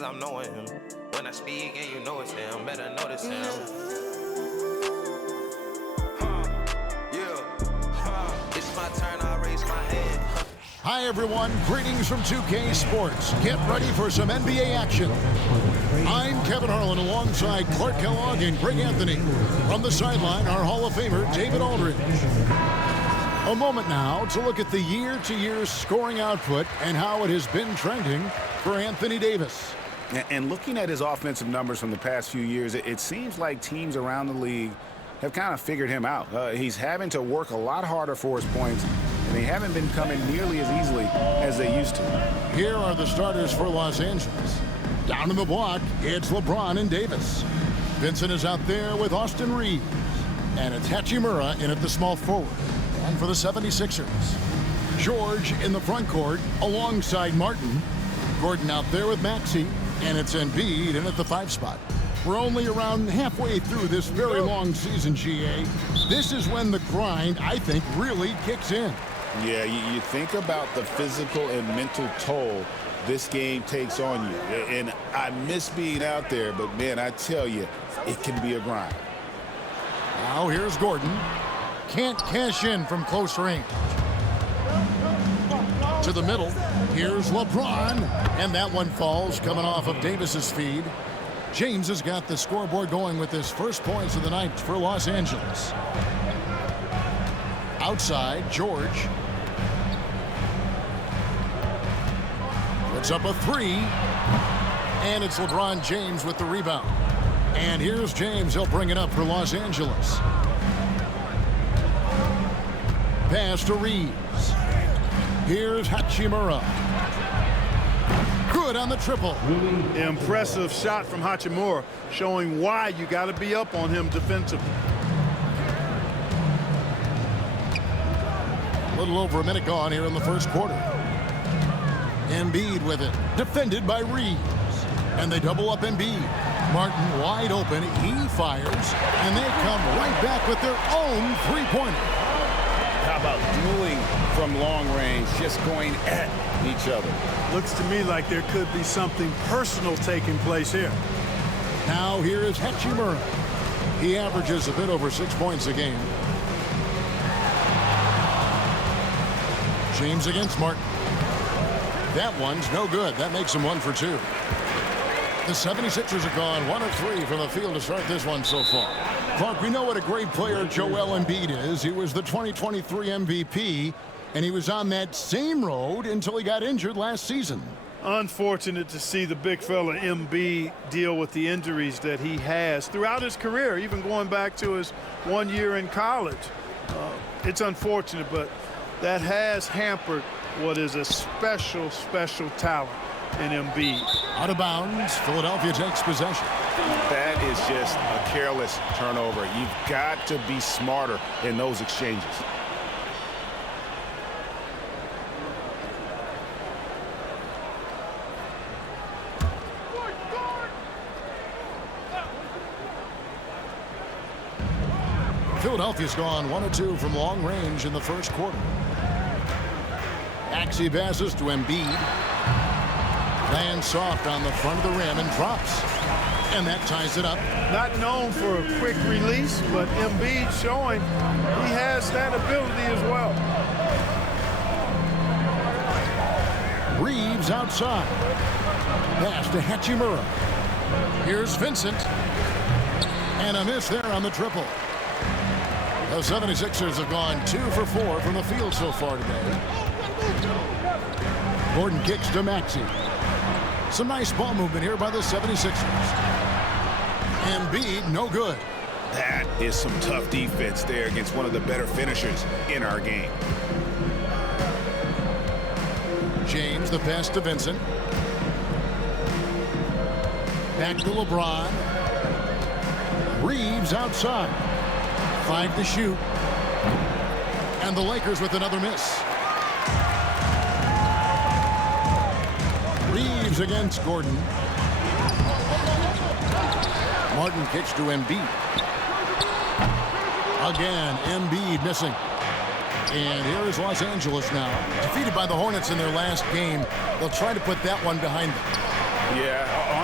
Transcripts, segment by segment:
cause I'm knowing him. When I speak and you know it's him, better notice him. It's my turn, I raise my hand. Hi everyone, greetings from 2K Sports. Get ready for some NBA action. I'm Kevin Harlan alongside Clark Kellogg and Greg Anthony. From the sideline, our Hall of Famer, David Aldridge. A moment now to look at the year-to-year scoring output and how it has been trending for Anthony Davis. And looking at his offensive numbers from the past few years, it seems like teams around the league have kind of figured him out. He's having to work a lot harder for his points, and they haven't been coming nearly as easily as they used to. Here are the starters for Los Angeles. Down in the block, it's LeBron and Davis. Vincent is out there with Austin Reeves. And it's Hachimura in at the small forward. And for the 76ers, George in the front court alongside Martin. Gordon out there with Maxey. And it's Embiid in at the 5 spot. We're only around halfway through this very long season, GA. This is when the grind, I think, really kicks in. Yeah, you think about the physical and mental toll this game takes on you. And I miss being out there, but, man, I tell you, it can be a grind. Now here's Gordon. Can't cash in from close range. To the middle. Here's LeBron. And that one falls coming off of Davis's feed. James has got the scoreboard going with his first points of the night for Los Angeles. Outside, George. Puts up a 3. And it's LeBron James with the rebound. And here's James. He'll bring it up for Los Angeles. Pass to Reeves. Here's Hachimura. Good on the triple. Impressive shot from Hachimura, showing why you got to be up on him defensively. A little over a minute gone here in the first quarter. Embiid with it. Defended by Reeves. And they double up Embiid. Martin wide open. He fires. And they come right back with their own three-pointer. How about dueling from long range, just going at each other? Looks to me like there could be something personal taking place here. Now here is Hachimura. He averages a bit over 6 points a game. James against Martin. That one's no good. That makes him 1 for 2. The 76ers have gone 1 of 3 from the field to start this one so far. Clark, we know what a great player Joel Embiid is. He was the 2023 MVP, and he was on that same road until he got injured last season. Unfortunate to see the big fella Embiid deal with the injuries that he has throughout his career, even going back to his 1 year in college. It's unfortunate, but that has hampered what is a special, special talent in Embiid. Out of bounds, Philadelphia takes possession. That is just a careless turnover. You've got to be smarter in those exchanges. Philadelphia's gone 1 of 2 from long range in the first quarter. Maxey passes to Embiid. Lands soft on the front of the rim and drops. And that ties it up. Not known for a quick release, but Embiid showing he has that ability as well. Reeves outside. Pass to Hachimura. Here's Vincent. And a miss there on the triple. The 76ers have gone 2 for 4 from the field so far today. Gordon kicks to Maxey. Some nice ball movement here by the 76ers. Embiid, no good. That is some tough defense there against one of the better finishers in our game. James, the pass to Vincent. Back to LeBron. Reeves outside. 5 to shoot. And the Lakers with another miss. Reeves against Gordon. Martin kicks to Embiid. Again, Embiid missing. And here is Los Angeles now. Defeated by the Hornets in their last game. They'll try to put that one behind them. Yeah,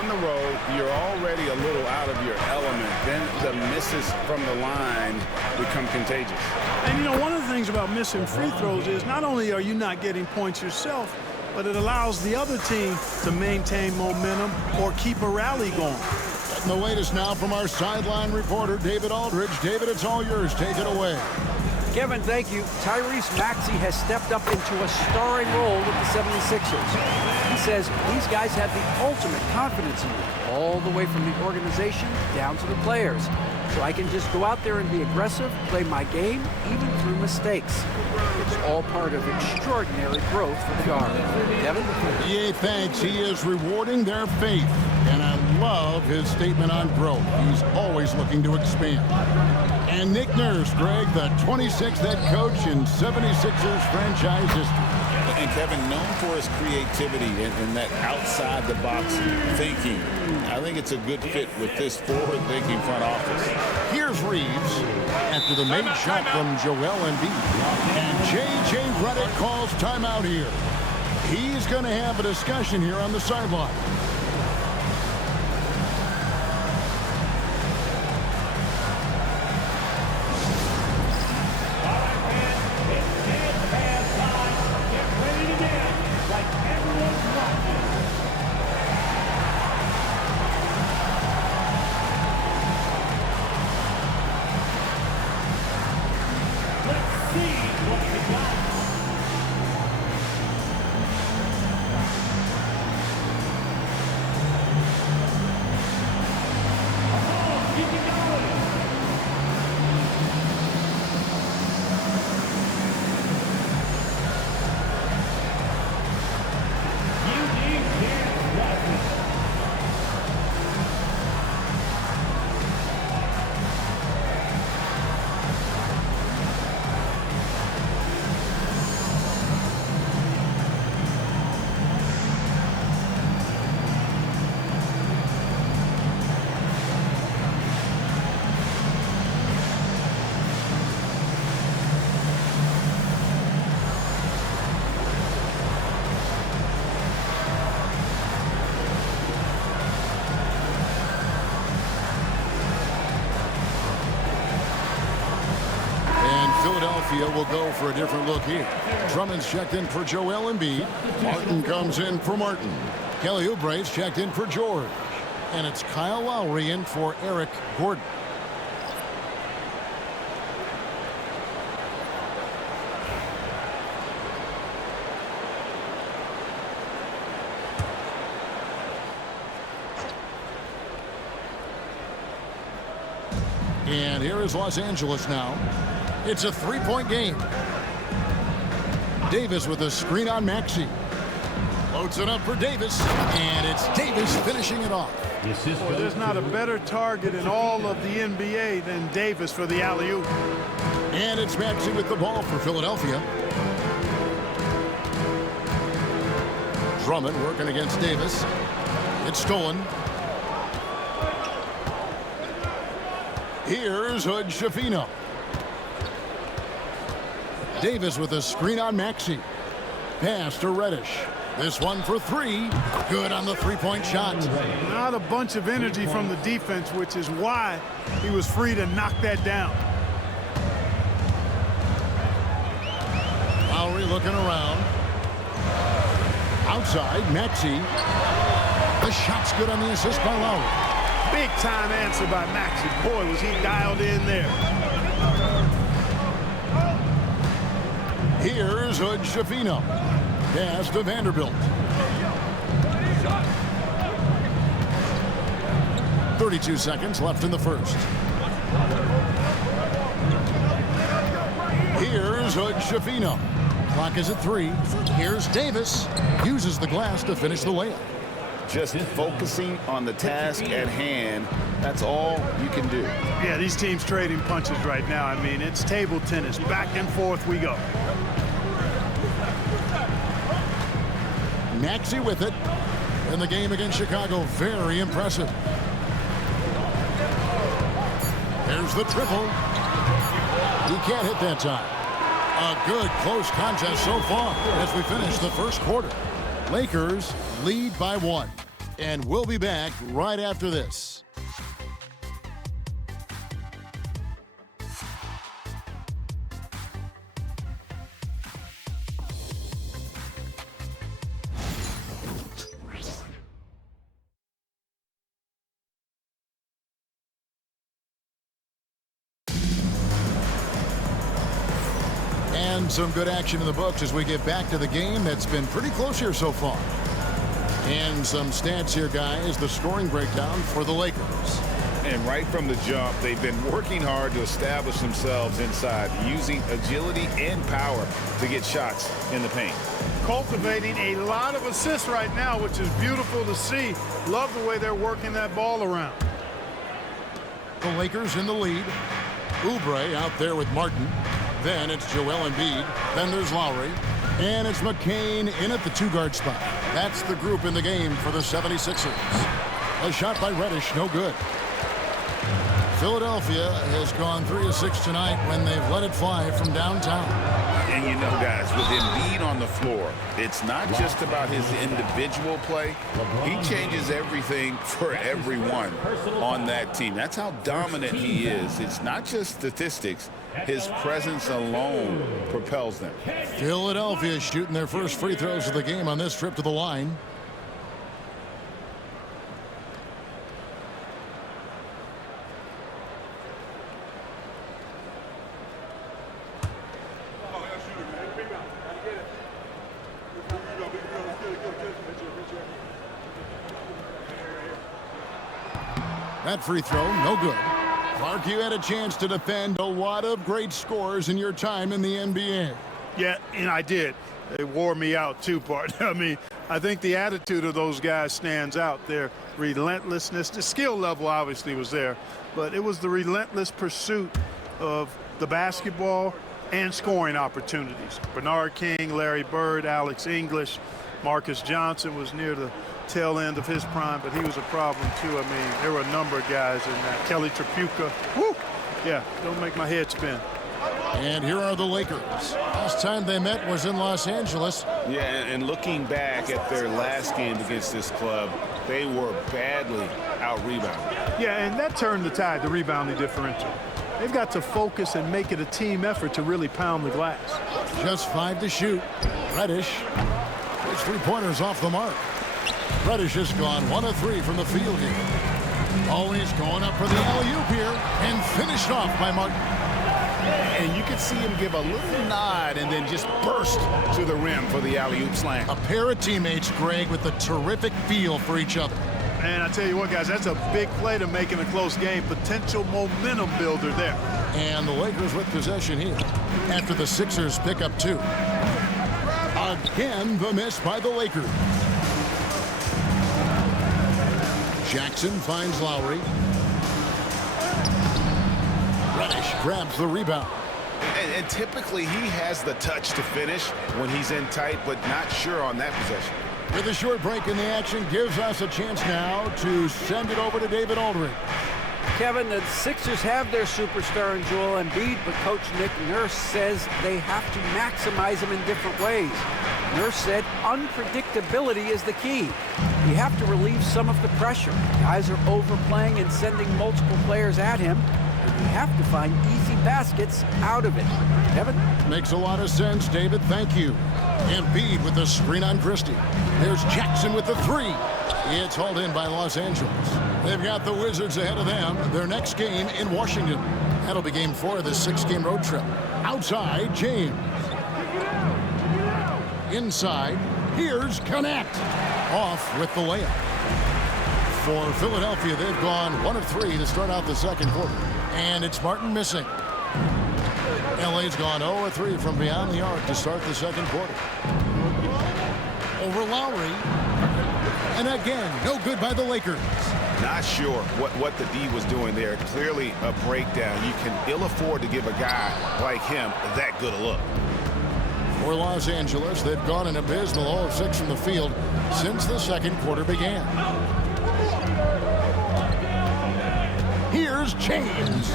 you're already a little out of your element. Then the misses from the line become contagious. And, you know, one of the things about missing free throws is not only are you not getting points yourself, but it allows the other team to maintain momentum or keep a rally going. And the latest now from our sideline reporter, David Aldridge. David, it's all yours. Take it away. Kevin, thank you. Tyrese Maxey has stepped up into a starring role with the 76ers. He says these guys have the ultimate confidence in me, all the way from the organization down to the players. So I can just go out there and be aggressive, play my game, even through mistakes. It's all part of extraordinary growth for the guard. Kevin? EA thanks. He is rewarding their faith. And I love his statement on growth. He's always looking to expand. And Nick Nurse, Greg, the 26th head coach in 76ers franchise history. And Kevin, known for his creativity and that outside-the-box thinking. I think it's a good fit with this forward-thinking front office. Here's Reeves after the made shot from Joel Embiid. And J.J. Redick calls timeout here. He's going to have a discussion here on the sideline. Philadelphia will go for a different look here. Drummond's checked in for Joel Embiid. Martin comes in for Martin. Kelly Oubre's checked in for George. And it's Kyle Lowry in for Eric Gordon. And here is Los Angeles now. It's a three-point game. Davis with a screen on Maxey. Loads it up for Davis, and it's Davis finishing it off. Boy, there's not a better target in all of the NBA than Davis for the alley-oop. And it's Maxey with the ball for Philadelphia. Drummond working against Davis. It's stolen. Here's Hood Schifino. Davis with a screen on Maxey. Pass to Reddish. This one for three. Good on the three-point shot. Not a bunch of energy from the defense, which is why he was free to knock that down. Lowry looking around. Outside, Maxey. The shot's good on the assist by Lowry. Big time answer by Maxey. Boy, was he dialed in there. Here's Hood Schifino. Pass to Vanderbilt. 32 seconds left in the first. Here's Hood Schifino. Clock is at 3. Here's Davis. Uses the glass to finish the layup. Just focusing on the task at hand, that's all you can do. Yeah, these teams trading punches right now. I mean, it's table tennis. Back and forth we go. Maxey with it. In the game against Chicago, very impressive. There's the triple. He can't hit that time. A good close contest so far as we finish the first quarter. Lakers lead by 1. And we'll be back right after this. And some good action in the books as we get back to the game that's been pretty close here so far. And some stats here, guys. The scoring breakdown for the Lakers. And right from the jump, they've been working hard to establish themselves inside, using agility and power to get shots in the paint. Cultivating a lot of assists right now, which is beautiful to see. Love the way they're working that ball around. The Lakers in the lead. Oubre out there with Martin. Then it's Joel Embiid. Then there's Lowry. And it's McCain in at the two-guard spot. That's the group in the game for the 76ers. A shot by Reddish, no good. Philadelphia has gone 3 of 6 tonight when they've let it fly from downtown. And you know, guys, with Embiid on the floor, it's not just about his individual play. He changes everything for everyone on that team. That's how dominant he is. It's not just statistics. His presence alone propels them. Philadelphia shooting their first free throws of the game on this trip to the line. That free throw, no good. Clark, you had a chance to defend a lot of great scores in your time in the NBA. Yeah, and I did. They wore me out too, partner. I mean, I think the attitude of those guys stands out. Their relentlessness, the skill level obviously was there, but it was the relentless pursuit of the basketball and scoring opportunities. Bernard King, Larry Bird, Alex English, Marcus Johnson was near the tail end of his prime, but he was a problem too. I mean, there were a number of guys in that. Kelly Tripucka, whoo! Yeah, don't make my head spin. And here are the Lakers. Last time they met was in Los Angeles. Yeah, and looking back at their last game against this club, they were badly out-rebounded. Yeah, and that turned the tide, the rebounding differential. They've got to focus and make it a team effort to really pound the glass. Just 5 to shoot. Reddish. His three-pointers off the mark. Reddish has gone 1 of 3 from the field here. Oh, he's going up for the alley-oop here and finished off by Martin. And you can see him give a little nod and then just burst to the rim for the alley-oop slam. A pair of teammates, Greg, with a terrific feel for each other. And I tell you what, guys, that's a big play to make in a close game. Potential momentum builder there. And the Lakers with possession here after the Sixers pick up 2. Again, the miss by the Lakers. Jackson finds Lowry. Reddish grabs the rebound. And typically he has the touch to finish when he's in tight, but not sure on that possession. With a short break in the action, gives us a chance now to send it over to David Aldridge. Kevin, the Sixers have their superstar in Joel Embiid, but Coach Nick Nurse says they have to maximize him in different ways. Nurse said unpredictability is the key. You have to relieve some of the pressure. Guys are overplaying and sending multiple players at him. And you have to find easy baskets out of it. Kevin? Makes a lot of sense, David. Thank you. Embiid with the screen on Christie. There's Jackson with the 3. It's hauled in by Los Angeles. They've got the Wizards ahead of them. Their next game in Washington. That'll be game 4 of this 6-game road trip. Outside, James. Inside, here's Connect. Off with the layup. For Philadelphia, they've gone 1 of 3 to start out the second quarter. And it's Martin missing. LA's gone 0 of 3 from beyond the arc to start the second quarter. Over Lowry. And again, no good by the Lakers. Not sure what the D was doing there. Clearly a breakdown. You can ill afford to give a guy like him that good a look. For Los Angeles, they've gone an abysmal 0 of 6 from the field since the second quarter began. Here's James.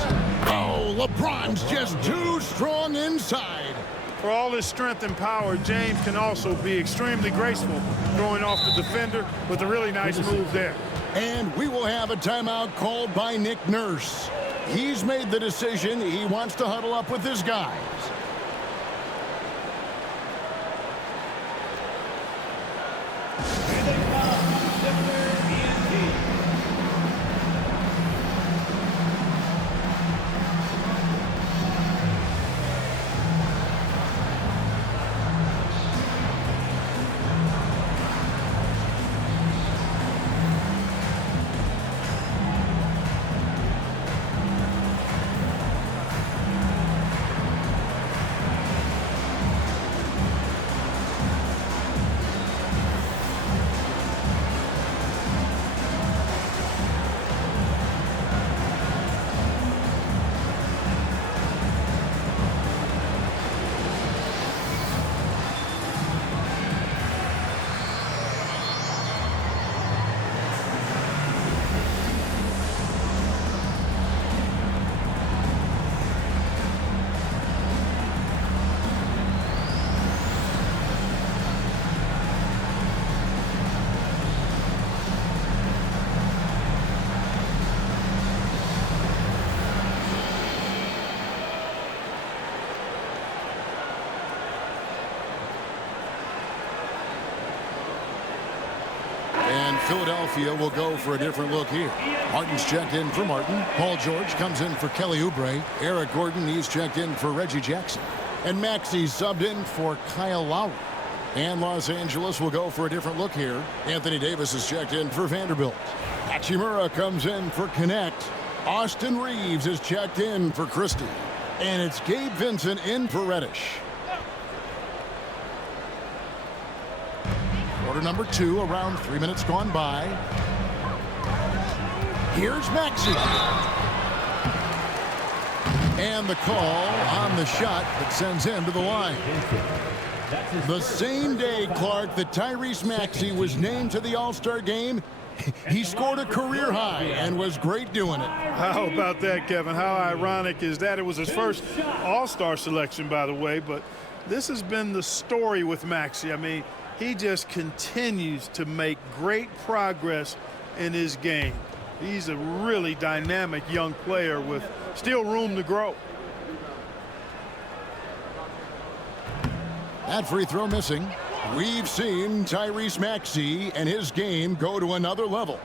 Oh, LeBron's just too strong inside. For all his strength and power, James can also be extremely graceful, throwing off the defender with a really nice move there. And we will have a timeout called by Nick Nurse. He's made the decision. He wants to huddle up with his guys. And Philadelphia will go for a different look here. Martin's checked in for Martin. Paul George comes in for Kelly Oubre. Eric Gordon, he's checked in for Reggie Jackson. And Maxey's subbed in for Kyle Lowry. And Los Angeles will go for a different look here. Anthony Davis is checked in for Vanderbilt. Hachimura comes in for Connect. Austin Reeves is checked in for Christie. And it's Gabe Vincent in for Reddish. Quarter number 2, around 3 minutes gone by. Here's Maxey. And the call on the shot that sends him to the line. The same day, Clark, that Tyrese Maxey was named to the All-Star game, he scored a career high and was great doing it. How about that, Kevin? How ironic is that? It was his first All-Star selection, by the way, but this has been the story with Maxey. I mean, he just continues to make great progress in his game. He's a really dynamic young player with still room to grow. That free throw missing. We've seen Tyrese Maxey and his game go to another level.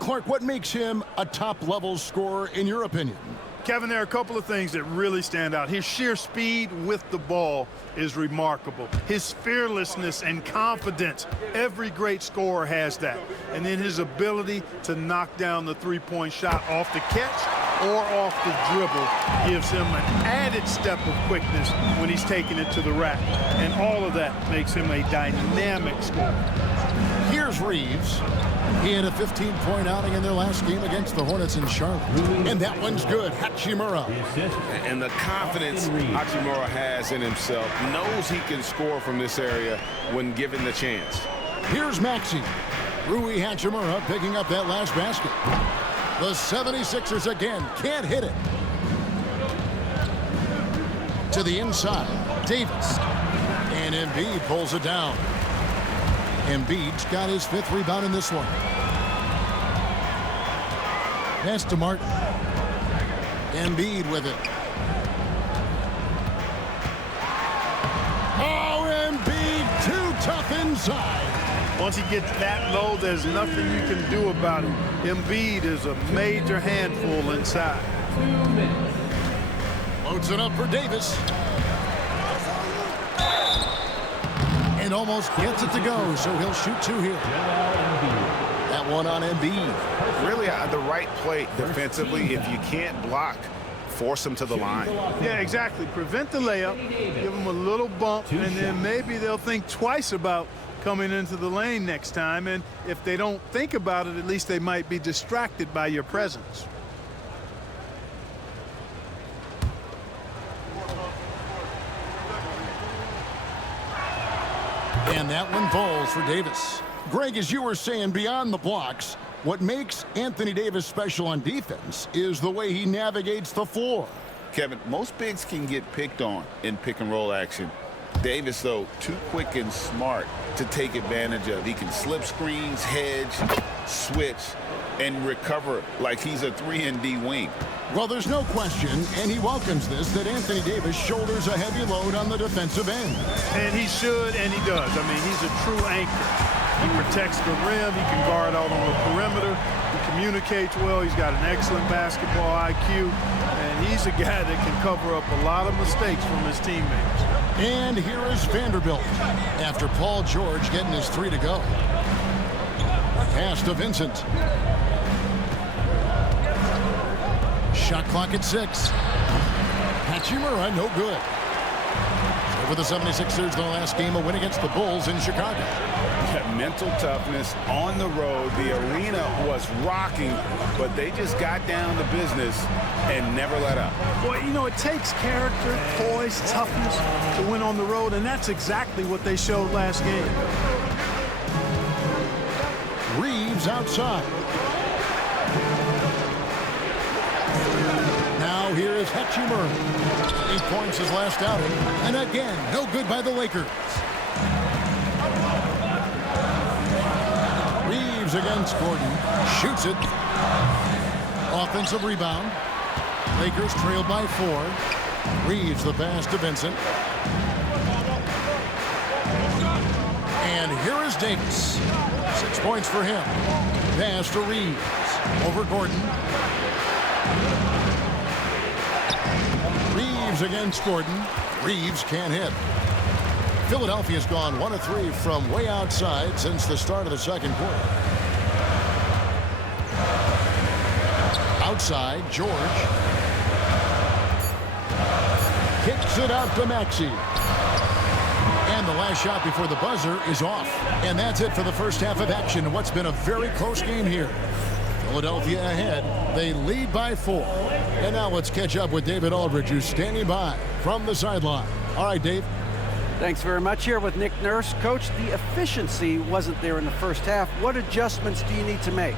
Clark, what makes him a top-level scorer in your opinion? Kevin, there are a couple of things that really stand out. His sheer speed with the ball is remarkable. His fearlessness and confidence, every great scorer has that. And then his ability to knock down the three-point shot off the catch or off the dribble gives him an added step of quickness when he's taking it to the rack. And all of that makes him a dynamic scorer. Here's Reeves. He had a 15-point outing in their last game against the Hornets in Charlotte. And that one's good. Hachimura. And the confidence Hachimura has in himself, knows he can score from this area when given the chance. Here's Maxey. Rui Hachimura picking up that last basket. The 76ers again can't hit it. To the inside, Davis. And Embiid pulls it down. Embiid's got his 5th rebound in this one. Pass to Martin. Embiid with it. Oh, Embiid too tough inside. Once he gets that low, there's nothing you can do about it. Embiid is a major handful inside. Loads it up for Davis. And almost gets it to go, so he'll shoot 2 here. That one on Embiid. Really the right play defensively. If you can't block, force him to the line. Yeah, exactly. Prevent the layup, give them a little bump, and then maybe they'll think twice about coming into the lane next time. And if they don't think about it, at least they might be distracted by your presence. And that one falls for Davis. Greg, as you were saying, beyond the blocks, what makes Anthony Davis special on defense is the way he navigates the floor. Kevin, most bigs can get picked on in pick and roll action. Davis, though, too quick and smart to take advantage of. He can slip screens, hedge, switch, and recover like he's a 3-and-D wing. Well, there's no question, and he welcomes this, that Anthony Davis shoulders a heavy load on the defensive end. And he should, and he does. I mean, he's a true anchor. He protects the rim. He can guard out on the perimeter. He communicates well. He's got an excellent basketball IQ. And he's a guy that can cover up a lot of mistakes from his teammates. And here is Vanderbilt after Paul George getting his 3 to go. Pass to Vincent. Shot clock at 6. Hachimura, no good. So for the 76ers, the last game, a win against the Bulls in Chicago. That mental toughness on the road. The arena was rocking, but they just got down to business and never let up. Well, you know, it takes character, poise, toughness to win on the road, and that's exactly what they showed last game. Reeves outside. Now here is Hachimura. 8 points his last outing. And again, no good by the Lakers. Reeves against Gordon. Shoots it. Offensive rebound. Lakers trailed by 4. Reeves the pass to Vincent. And here is Davis. 6 points for him. Pass to Reeves. Over Gordon. Reeves against Gordon. Reeves can't hit. Philadelphia's gone 1 of 3 from way outside since the start of the second quarter. Outside, George. Kicks it out to Maxey. And the last shot before the buzzer is off. And that's it for the first half of action in what's been a very close game here. Philadelphia ahead. They lead by 4. And now let's catch up with David Aldridge, who's standing by from the sideline. All right, Dave. Thanks very much. Here with Nick Nurse. Coach, the efficiency wasn't there in the first half. What adjustments do you need to make?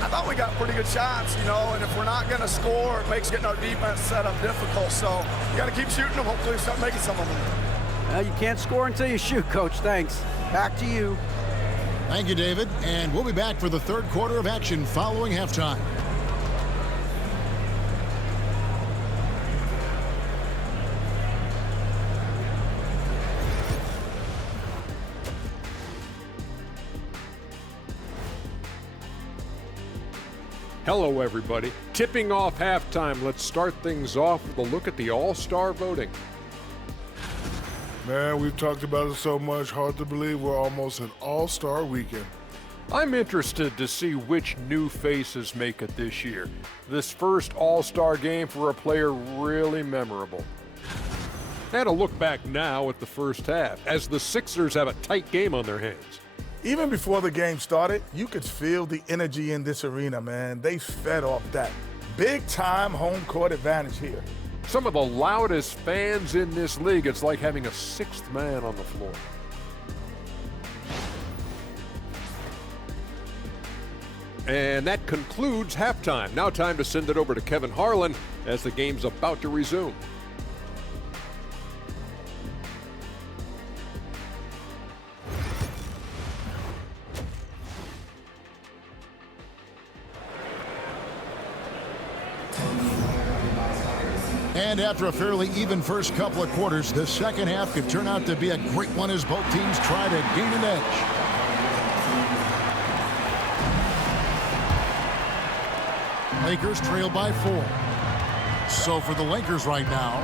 I thought we got pretty good shots, you know, and if we're not going to score, it makes getting our defense set up difficult. So you got to keep shooting them. Hopefully we start making some of them. Well, you can't score until you shoot, Coach. Thanks. Back to you. Thank you, David. And we'll be back for the third quarter of action following halftime. Hello, everybody. Tipping off halftime, let's start things off with a look at the All-Star voting. Man, we've talked about it so much, hard to believe we're almost an all-star weekend. I'm interested to see which new faces make it this year. This first All-Star game for a player really memorable. And a look back now at the first half, as the Sixers have a tight game on their hands. Even before the game started, you could feel the energy in this arena, man. They fed off that. Big-time home court advantage here. Some of the loudest fans in this league. It's like having a sixth man on the floor. And that concludes halftime. Now time to send it over to Kevin Harlan as the game's about to resume. And after a fairly even first couple of quarters, the second half could turn out to be a great one as both teams try to gain an edge. Lakers trail by 4. So for the Lakers right now,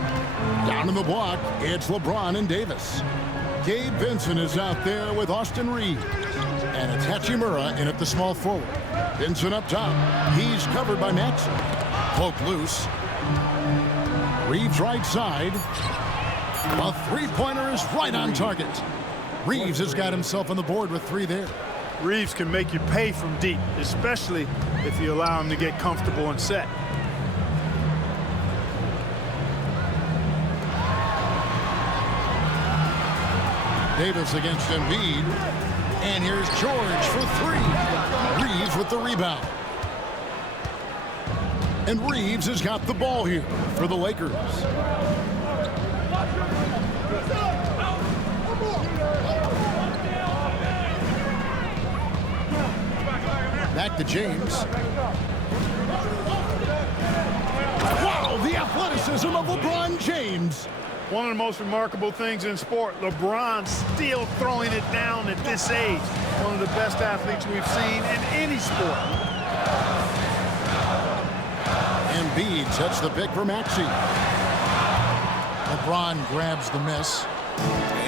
down in the block, it's LeBron and Davis. Gabe Vincent is out there with Austin Reeves. And it's Hachimura in at the small forward. Vincent up top. He's covered by Maxey. Poke loose. Reeves right side. A three-pointer is right on target. Reeves has got himself on the board with 3 there. Reeves can make you pay from deep, especially if you allow him to get comfortable and set. Davis against Embiid. And here's George for 3. Reeves with the rebound. And Reeves has got the ball here for the Lakers. Back to James. Wow, the athleticism of LeBron James. One of the most remarkable things in sport, LeBron still throwing it down at this age. One of the best athletes we've seen in any sport. Embiid sets the pick for Maxey. LeBron grabs the miss.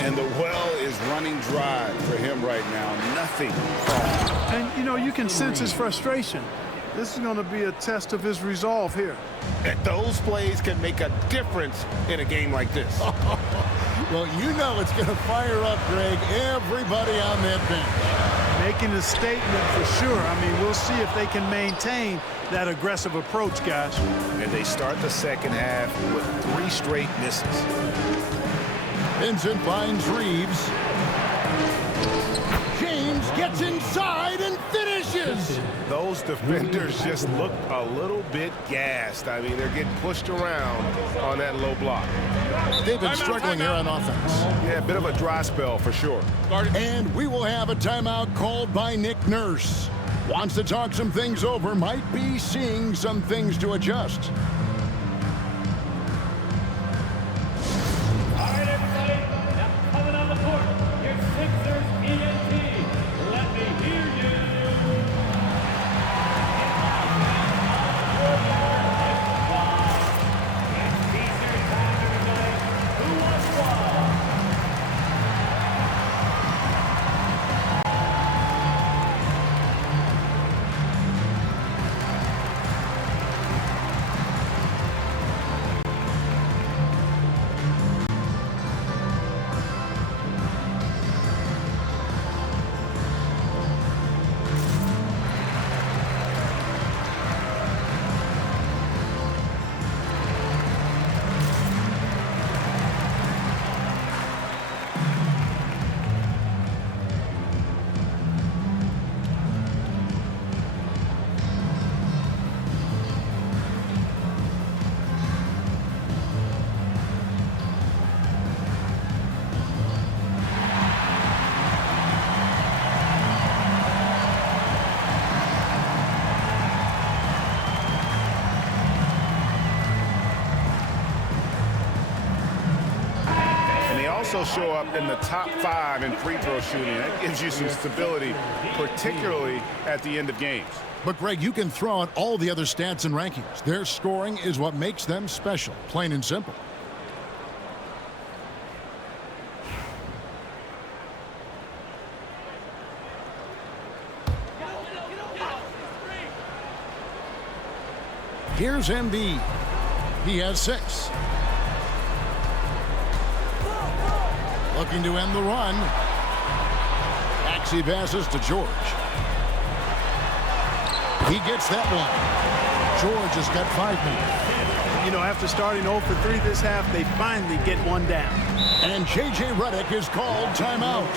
And the well is running dry for him right now. Nothing. And, you know, you can sense his frustration. This is going to be a test of his resolve here. And those plays can make a difference in a game like this. Well, you know it's going to fire up, Greg, everybody on that bench. Making a statement for sure. I mean, we'll see if they can maintain that aggressive approach, guys. And they start the second half with 3 straight misses. Vincent finds Reeves. James gets inside and finishes. Those defenders just look a little bit gassed. I mean, they're getting pushed around on that low block. They've been struggling here on offense. Yeah, a bit of a dry spell for sure. And we will have a timeout called by Nick Nurse. Wants to talk some things over, might be seeing some things to adjust. Also show up in the top 5 in free throw shooting. That gives you some stability, particularly at the end of games. But, Greg, you can throw out all the other stats and rankings. Their scoring is what makes them special, plain and simple. Here's Embiid. He has 6. Looking to end the run. Maxey passes to George. He gets that one. George has got 5 minutes. You know, after starting 0 for 3 this half, they finally get one down. And J.J. Redick is called timeout.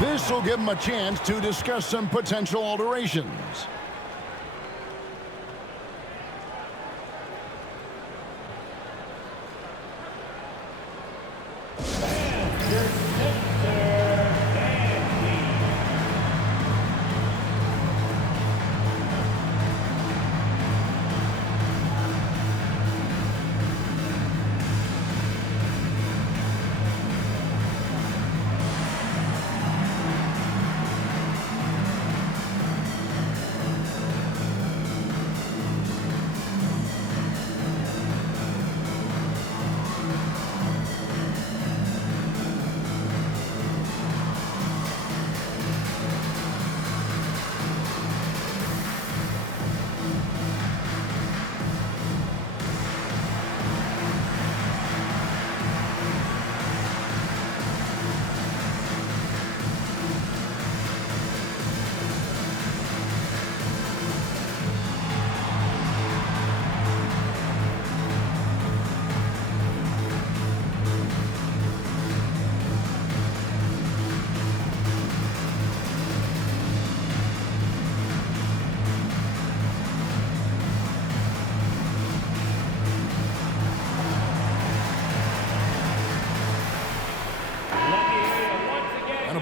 This will give him a chance to discuss some potential alterations.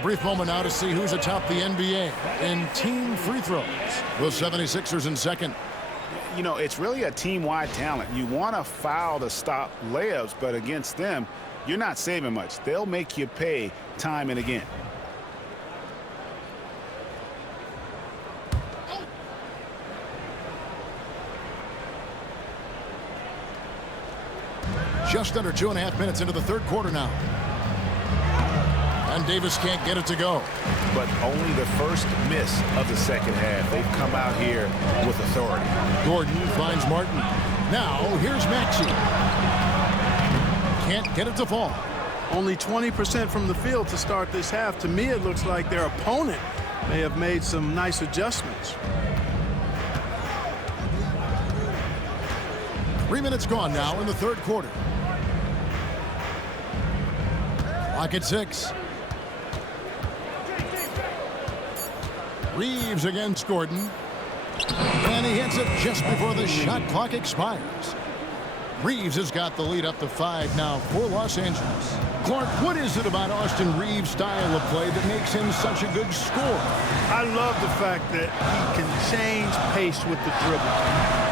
brief moment now to see who's atop the NBA in team free throws. The 76ers in second. You know, it's really a team-wide talent. You want to foul to stop layups, but against them, you're not saving much. They'll make you pay time and again. Just under 2.5 minutes into the third quarter now. And Davis can't get it to go. But only the first miss of the second half. They've come out here with authority. Gordon finds Martin. Now, here's Maxey. Can't get it to fall. Only 20% from the field to start this half. To me, it looks like their opponent may have made some nice adjustments. 3 minutes gone now in the third quarter. Clock at 6. Reeves against Gordon. And he hits it just before the shot clock expires. Reeves has got the lead up to 5 now for Los Angeles. Clark, what is it about Austin Reeves' style of play that makes him such a good scorer? I love the fact that he can change pace with the dribble.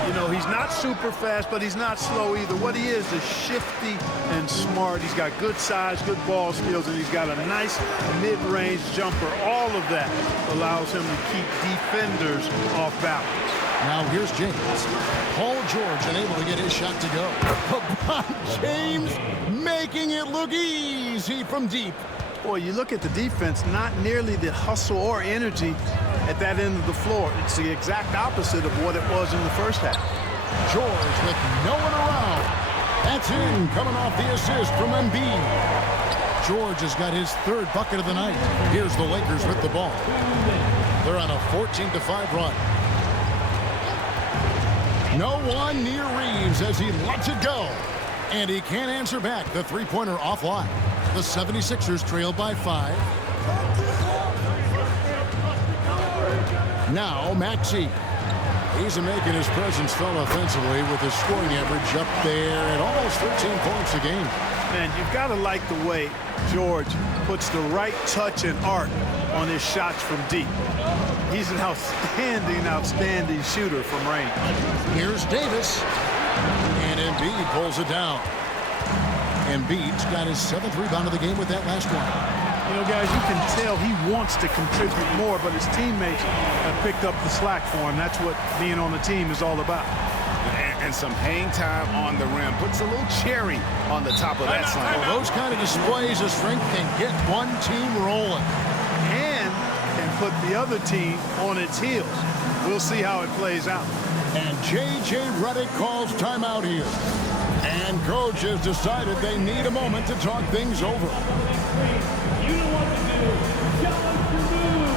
You know, he's not super fast, but he's not slow either. What he is shifty and smart. He's got good size, good ball skills, and he's got a nice mid-range jumper. All of that allows him to keep defenders off balance. Now here's James. Paul George unable to get his shot to go. LeBron James making it look easy from deep. Boy, you look at the defense, not nearly the hustle or energy at that end of the floor. It's the exact opposite of what it was in the first half. George with no one around. That's in, coming off the assist from Embiid. George has got his third bucket of the night. Here's the Lakers with the ball. They're on a 14-5 run. No one near Reeves as he lets it go. And he can't answer back. The three-pointer offline. The 76ers trail by 5. Now Maxey. He's making his presence felt offensively with his scoring average up there at almost 13 points a game. Man, you've got to like the way George puts the right touch and arc on his shots from deep. He's an outstanding shooter from range. Here's Davis. And Embiid pulls it down. Embiid's got his 7th rebound of the game with that last one. You know, guys, you can tell he wants to contribute more, but his teammates have picked up the slack for him. That's what being on the team is all about. And some hang time on the rim. Puts a little cherry on the top of that slide. Well, those kind of displays of strength can get one team rolling. And can put the other team on its heels. We'll see how it plays out. And J.J. Redick calls timeout here. And coach has decided they need a moment to talk things over. You know what to do. Challenge your move.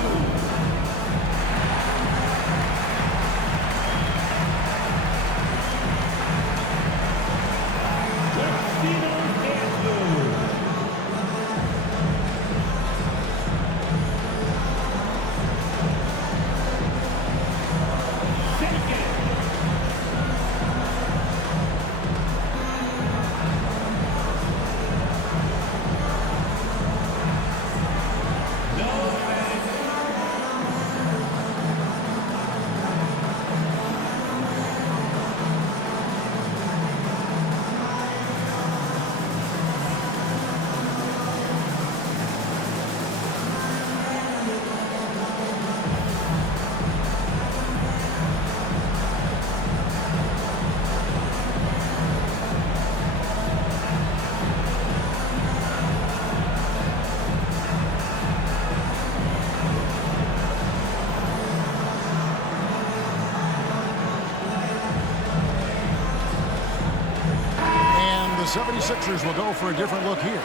The 76ers will go for a different look here.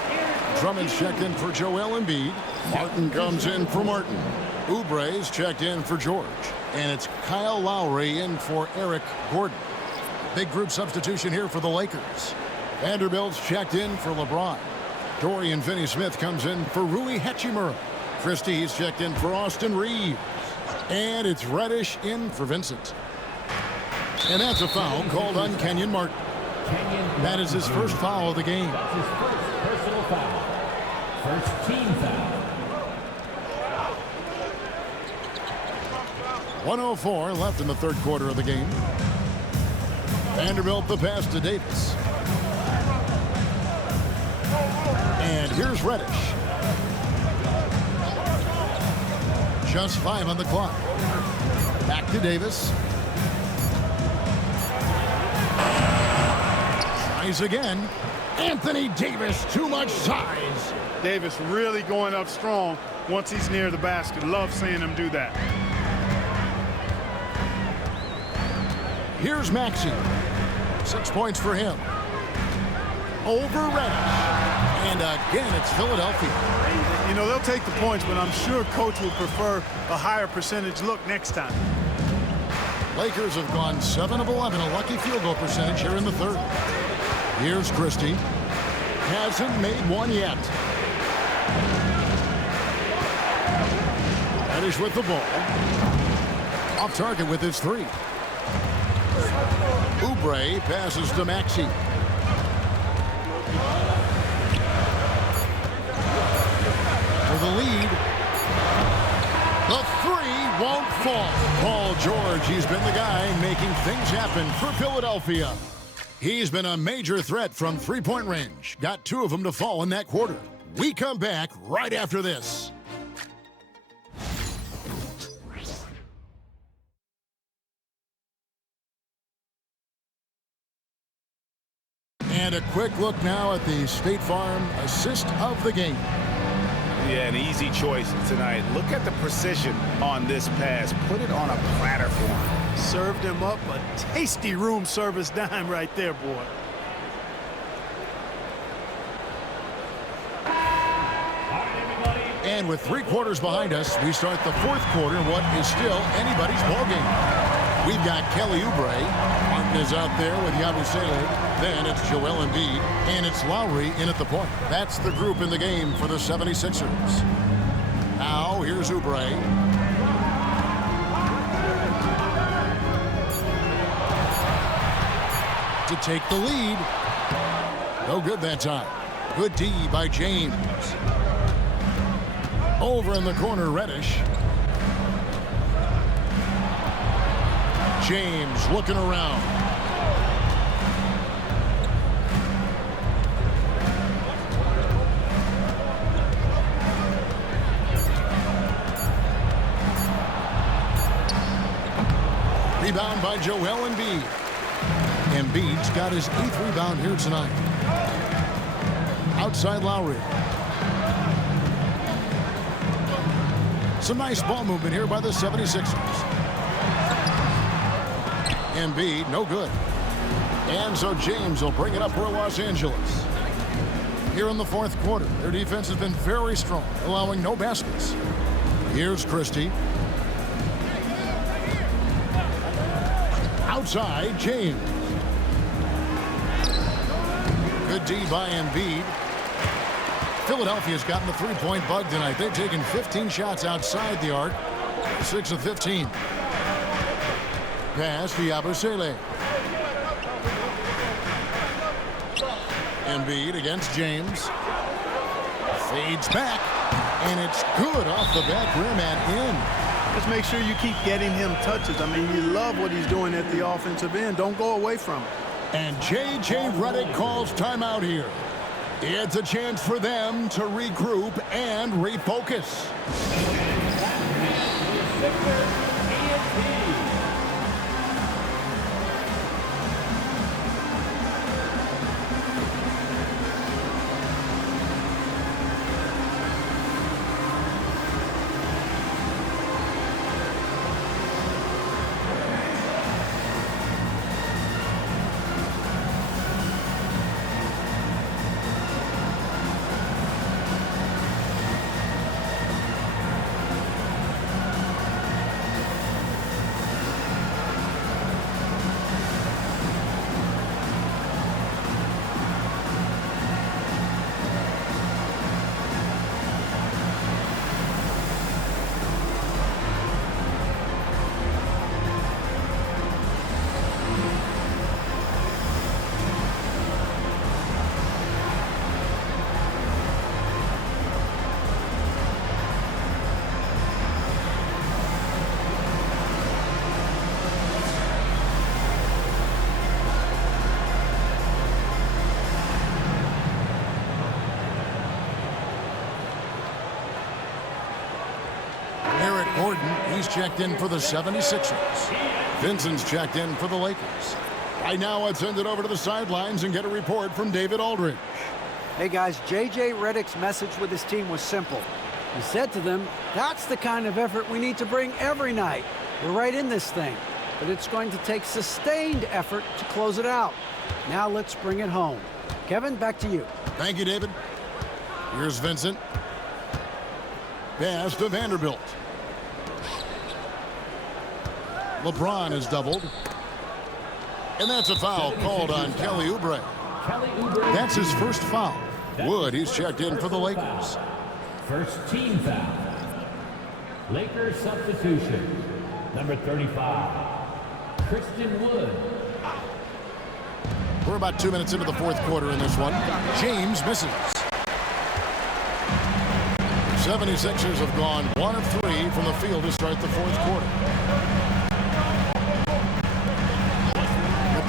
Drummond's checked in for Joel Embiid. Martin comes in for Martin. Oubre's checked in for George. And it's Kyle Lowry in for Eric Gordon. Big group substitution here for the Lakers. Vanderbilt's checked in for LeBron. Dorian Finney-Smith comes in for Rui Hachimura. Christie's checked in for Austin Reeves. And it's Reddish in for Vincent. And that's a foul called on Kenyon Martin. That is his first foul of the game. That's his first personal foul. First team foul. 1:04 left in the third quarter of the game. Vanderbilt the pass to Davis. And here's Reddish. Just 5 on the clock. Back to Davis. Tries again. Anthony Davis, too much size. Davis really going up strong once he's near the basket. Love seeing him do that. Here's Maxey. 6 points for him. Over Reddish. And again, it's Philadelphia. You know, they'll take the points, but I'm sure coach will prefer a higher percentage look next time. Lakers have gone 7 of 11, a lucky field goal percentage here in the third. Here's Christie. Hasn't made one yet. Reddish with the ball. Off target with his 3. Oubre passes to Maxey. For the lead. The 3 won't fall. Paul George, he's been the guy making things happen for Philadelphia. He's been a major threat from three-point range. Got 2 of them to fall in that quarter. We come back right after this. And a quick look now at the State Farm assist of the game. Yeah, an easy choice tonight. Look at the precision on this pass. Put it on a platter for him. Served him up a tasty room service dime right there, boy. And with 3 quarters behind us, we start the fourth quarter in what is still anybody's ballgame. We've got Kelly Oubre. Martin is out there with Yabusele. Then it's Joel Embiid. And it's Lowry in at the point. That's the group in the game for the 76ers. Now, here's Oubre. To take the lead. No good that time. Good D by James. Over in the corner, Reddish. James looking around. Rebound by Joel Embiid. Embiid's got his 8th rebound here tonight. Outside Lowry. Some nice ball movement here by the 76ers. Embiid, no good. And so James will bring it up for Los Angeles. Here in the fourth quarter, their defense has been very strong, allowing no baskets. Here's Christie. Outside, James. Good D by Embiid. Philadelphia's gotten the three-point bug tonight. They've taken 15 shots outside the arc. 6 of 15. Pass to Yabusele. Embiid against James. Fades back. And it's good off the back rim and in. Just make sure you keep getting him touches. I mean, you love what he's doing at the offensive end. Don't go away from it. And J.J. Redick calls timeout here. It's a chance for them to regroup and refocus. He's checked in for the 76ers. Vincent's checked in for the Lakers. Right now, let's send it over to the sidelines and get a report from David Aldridge. Hey guys, J.J. Redick's message with his team was simple. He said to them, that's the kind of effort we need to bring every night. We're right in this thing, but it's going to take sustained effort to close it out. Now let's bring it home. Kevin, back to you. Thank you, David. Here's Vincent. Pass to Vanderbilt. LeBron is doubled. And that's a foul called on Kelly Oubre. That's his first foul. Wood, he's checked in for the Lakers. First team foul. Lakers substitution. Number 35, Christian Wood. We're about 2 minutes into the fourth quarter in this one. James misses. 76ers have gone 1 of 3 from the field to start the fourth quarter.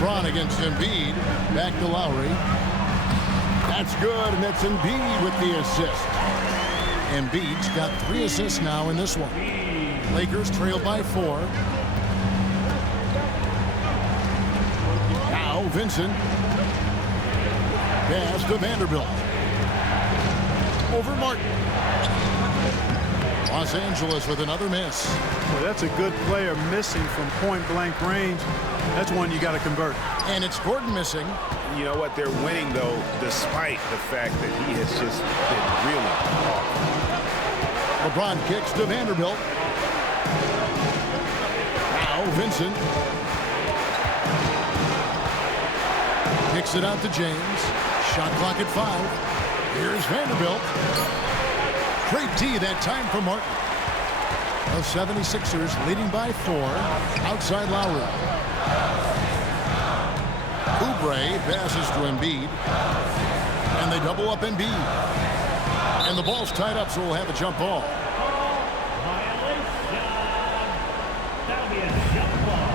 LeBron against Embiid. Back to Lowry. That's good, and that's Embiid with the assist. Embiid's got 3 assists now in this one. Lakers trail by 4. Now Vincent. Pass to Vanderbilt. Over Martin. Los Angeles with another miss. Well, that's a good player missing from point-blank range. That's one you got to convert. And it's Gordon missing. You know what? They're winning, though, despite the fact that he has just been really off. LeBron kicks to Vanderbilt. Now Vincent. Kicks it out to James. Shot clock at 5. Here's Vanderbilt. Great D that time for Martin. The 76ers leading by 4. Outside Lowry. Oubre passes to Embiid. And they double up Embiid. And the ball's tied up, so we'll have a jump ball. Violation. That'll be a jump ball.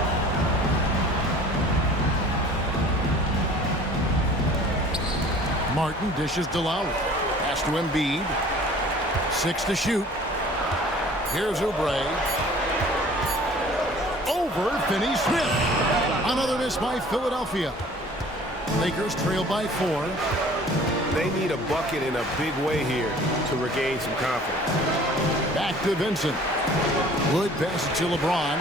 Martin dishes to Lowry. Pass to Embiid. 6 to shoot. Here's Oubre. Over Finney Smith. Another miss by Philadelphia. Lakers trail by 4. They need a bucket in a big way here to regain some confidence. Back to Vincent. Wood passes to LeBron.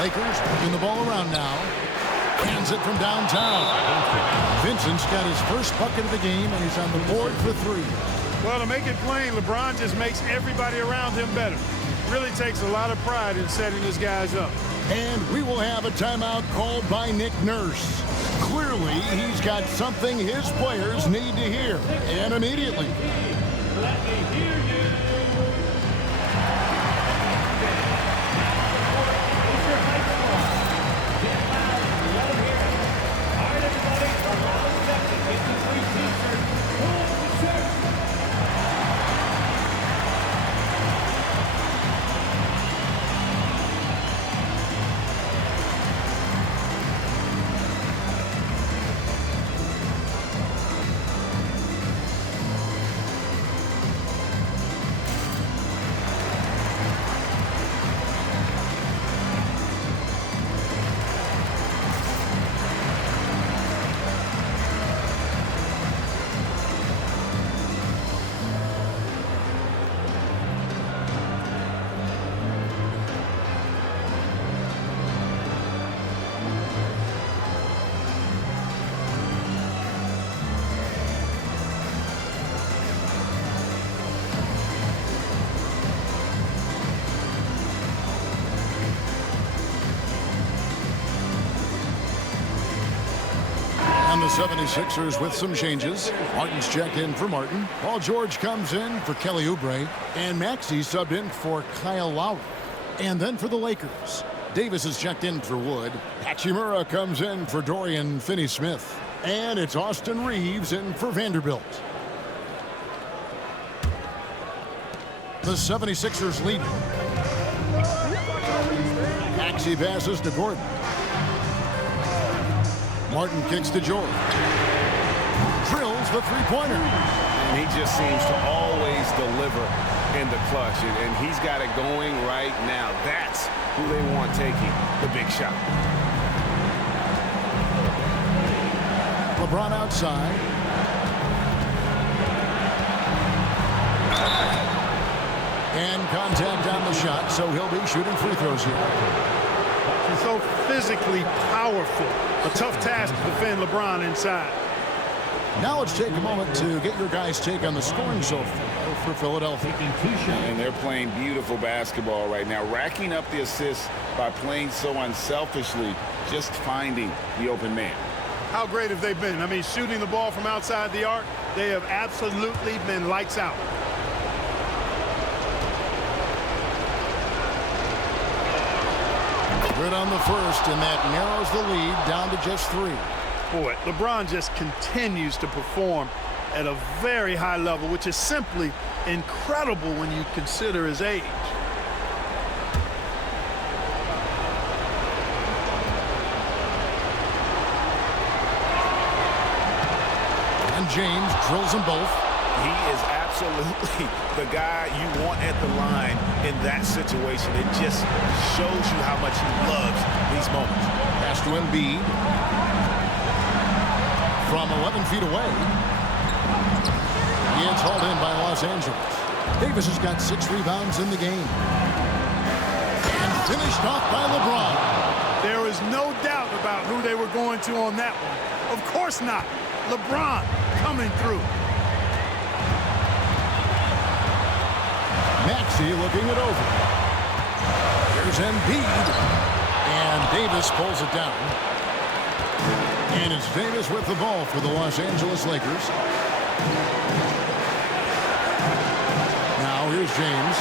Lakers moving the ball around now. Hands it from downtown. Vincent's got his first bucket of the game, and he's on the board for 3. Well, to make it plain, LeBron just makes everybody around him better. Really takes a lot of pride in setting his guys up. And we will have a timeout called by Nick Nurse. Clearly, he's got something his players need to hear, and immediately. Let me hear you. The 76ers with some changes. Martin's checked in for Martin. Paul George comes in for Kelly Oubre. And Maxey subbed in for Kyle Lowry. And then for the Lakers, Davis is checked in for Wood. Hachimura comes in for Dorian Finney-Smith. And it's Austin Reeves in for Vanderbilt. The 76ers lead. Maxey passes to Gordon. Martin kicks to George. Drills the three-pointer. And he just seems to always always deliver in the clutch, and he's got it going right now. That's who they want taking the big shot. LeBron outside. And contact on the shot, so he'll be shooting free throws here. So physically powerful. A tough task to defend LeBron inside. Now let's take a moment to get your guys' take on the scoring so far for Philadelphia. And they're playing beautiful basketball right now, racking up the assists by playing so unselfishly, just finding the open man. How great have they been? I mean, shooting the ball from outside the arc, they have absolutely been lights out. Good on the first, and that narrows the lead down to just 3. Boy, LeBron just continues to perform at a very high level, which is simply incredible when you consider his age. And James drills them both. He is absolutely the guy you want at the line in that situation. It just shows you how much he loves these moments. Pass to Embiid. From 11 feet away. He is hauled in by Los Angeles. Davis has got 6 rebounds in the game. And finished off by LeBron. There is no doubt about who they were going to on that one. Of course not. LeBron coming through. Maxey looking it over. Here's Embiid. And Davis pulls it down. And it's Davis with the ball for the Los Angeles Lakers. Now here's James.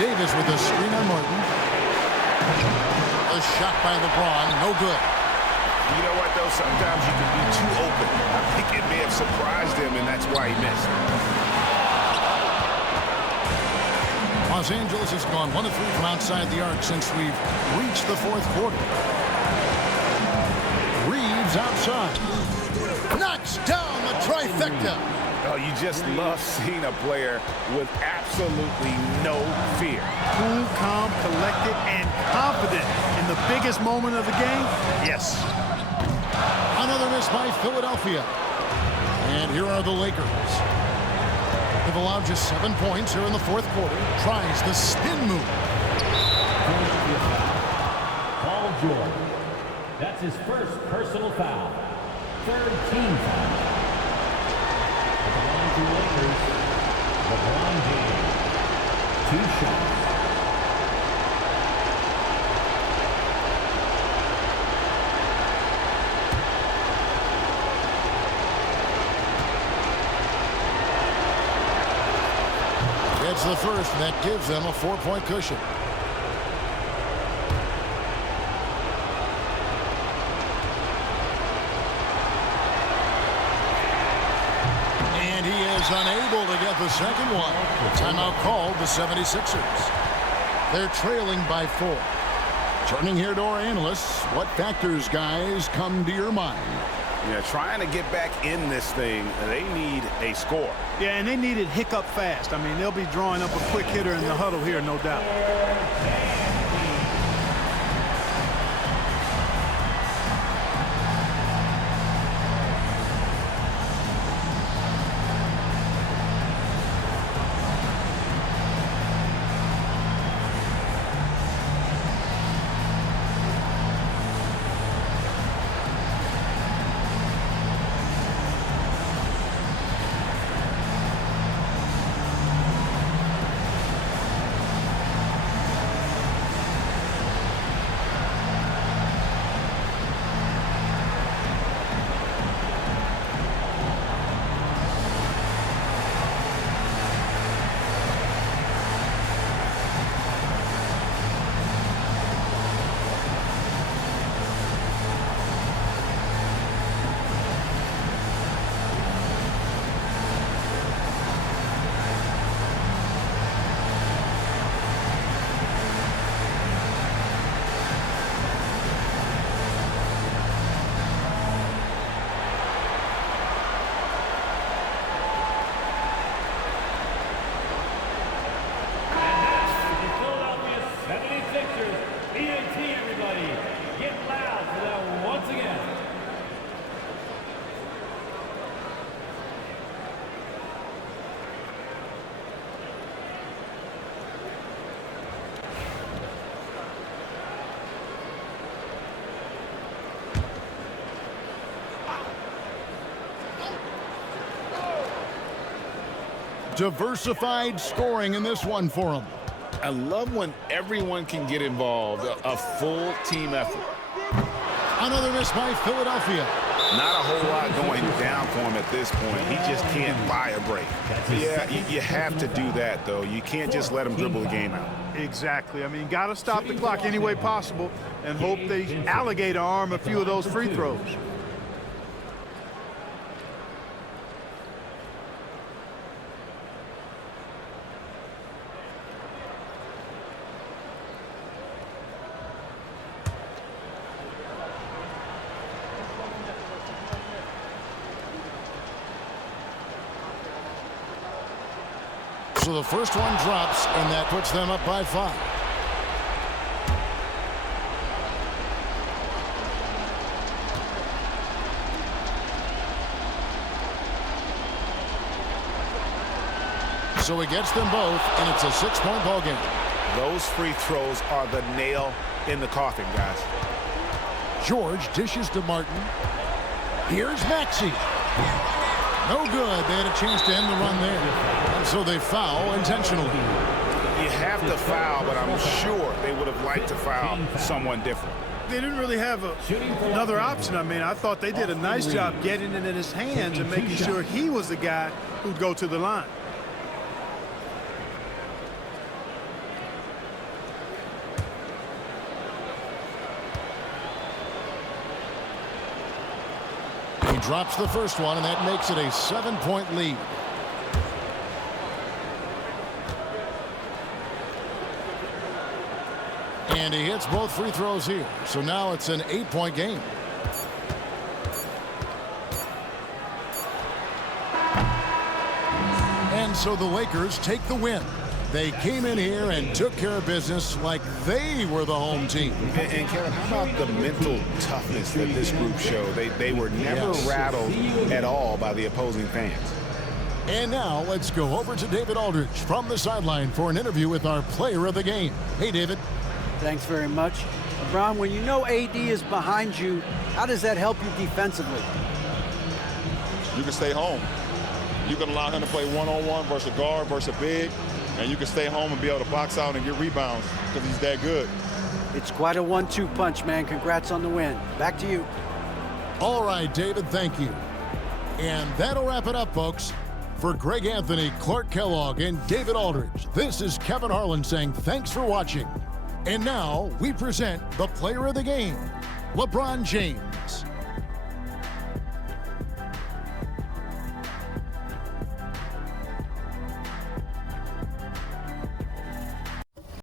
Davis with a screen on Martin. A shot by LeBron, no good. You know what, though? Sometimes you can be too open. I think it may have surprised him, and that's why he missed. Los Angeles has gone 1 of 3 from outside the arc since we've reached the 4th quarter. Reeves outside. Knocks down the trifecta. Oh, you just love seeing a player with absolutely no fear. Cool, calm, collected, and confident in the biggest moment of the game. Yes. Another miss by Philadelphia. And here are the Lakers. They've allowed just 7 points here in the 4th quarter. Tries the spin move. Paul George. That's his first personal foul. 3rd team foul. The Lakers. LeBron James. 2 shots. It's the first, and that gives them a 4-point cushion. And he is unable to get the second one. Timeout called the 76ers. They're trailing by 4. Turning here to our analysts, what factors, guys, come to your mind? Yeah, trying to get back in this thing, they need a score. Yeah, and they need it hiccup fast. I mean, they'll be drawing up a quick hitter in the huddle here, no doubt. Diversified scoring in this one for them. I love when everyone can get involved, a full team effort. Another miss by Philadelphia. Not a whole lot going down for him at this point. He just can't buy a break. Yeah, you have to do that, though. You can't just let him dribble the game out. Exactly. I mean, you got to stop the clock any way possible and hope they alligator arm a few of those free throws. So the first one drops, and that puts them up by 5. So he gets them both, and it's a 6-point ball game. Those free throws are the nail in the coffin, guys. George dishes to Martin. Here's Maxey. No good. They had a chance to end the run there. And so they foul intentionally. You have to foul, but I'm sure they would have liked to foul someone different. They didn't really have another option. I mean, I thought they did a nice job getting it in his hands and making sure he was the guy who'd go to the line. He drops the first one, and that makes it a 7-point lead. And he hits both free throws here. So now it's an 8-point game. And so the Lakers take the win. They came in here and took care of business like they were the home team. And Kevin, how about the mental toughness that this group showed? They were never rattled at all by the opposing fans. And now let's go over to David Aldridge from the sideline for an interview with our player of the game. Hey, David. Thanks very much. LeBron, when you know AD is behind you, how does that help you defensively? You can stay home. You can allow him to play one-on-one versus a guard versus a big, and you can stay home and be able to box out and get rebounds because he's that good. It's quite a 1-2 punch, man. Congrats on the win. Back to you. All right, David, thank you. And that'll wrap it up, folks. For Greg Anthony, Clark Kellogg, and David Aldridge, this is Kevin Harlan saying thanks for watching. And now we present the player of the game, LeBron James.